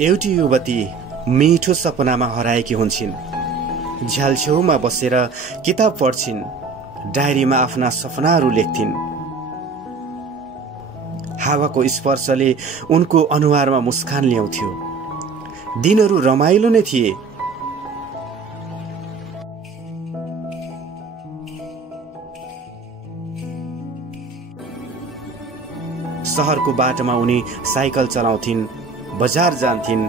एउटी युवती मिठो सपनामा हराएकी हुन्छन्। झ्यालछेउमा बसेर किताब पढ्छिन्, डायरीमा आफ्ना सपनाहरू लेख्थिन्। हावाको स्पर्शले उनको अनुहारमा मुस्कान ल्याउँथ्यो। दिनहरू रमाइलो नै थिए। शहरको बाटोमा उनी साइकल चलाउँथिन्, बजार जान्थिन्।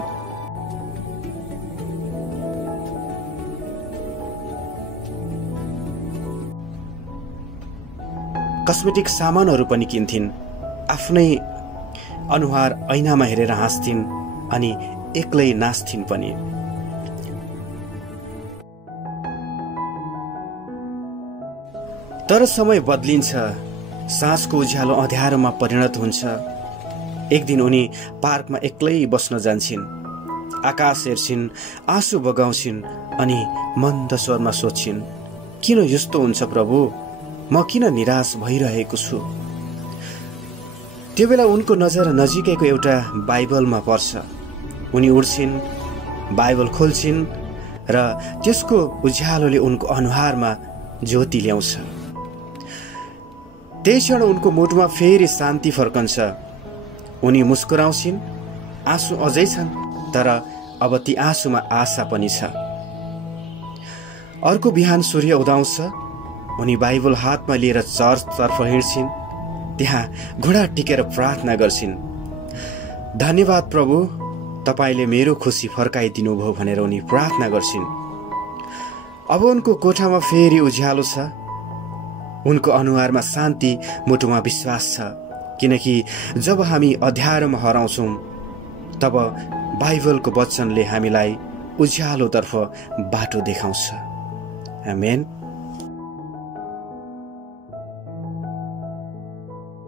कस्मेटिक सामानहरू पनि किन्थिन्। आफ्नै अनुहार ऐनामा हेरेर हाँस्थिन् अनि एक्लै नाच्थिन् पनि। तर समय बदलिन्छ, साँझको उज्यालो अँध्यारोमा परिणत हुन्छ। एक दिन उनी पार्कमा एक्लै बस्न जान्छन्। आकाश हेर्छिन्, आँसु बगाउँछिन् अनि मन्द स्वरमा सोध्छिन्, किन यस्तो हुन्छ प्रभु? म किन निराश भइरहेको छु? त्यो बेला उनको नजर नजिकैको एउटा बाइबलमा पर्छ। उनी उठ्छिन्, बाइबल खोल्छिन् र त्यसको उज्यालोले उनको अनुहारमा ज्योति ल्याउँछ। त्यही क्षण उनको मुटुमा फेरि शान्ति फर्कन्छ। उनी मुस्कुराउँछिन्। आँसु अझै छन्, तर अब ती आँसुमा आशा पनि छ। अर्को बिहान सूर्य उदाउँछ। उनी बाइबल हातमा लिएर चर्चतर्फ हिँड्छिन्। त्यहाँ घुँडा टेकेर प्रार्थना गर्छिन्, धन्यवाद प्रभु, तपाईले मेरो खुसी फर्काइदिनु भयो भनेर उनी प्रार्थना गर्छिन्। अब उनको कोठामा फेरि उज्यालो छ। उनको अनुहारमा शान्ति, मुटुमा विश्वास छ। किनकि जब हामी अँध्यारोमा हराउँछौँ, तब बाइबलको वचनले हामीलाई उज्यालोतर्फ बाटो देखाउँछ। आमेन।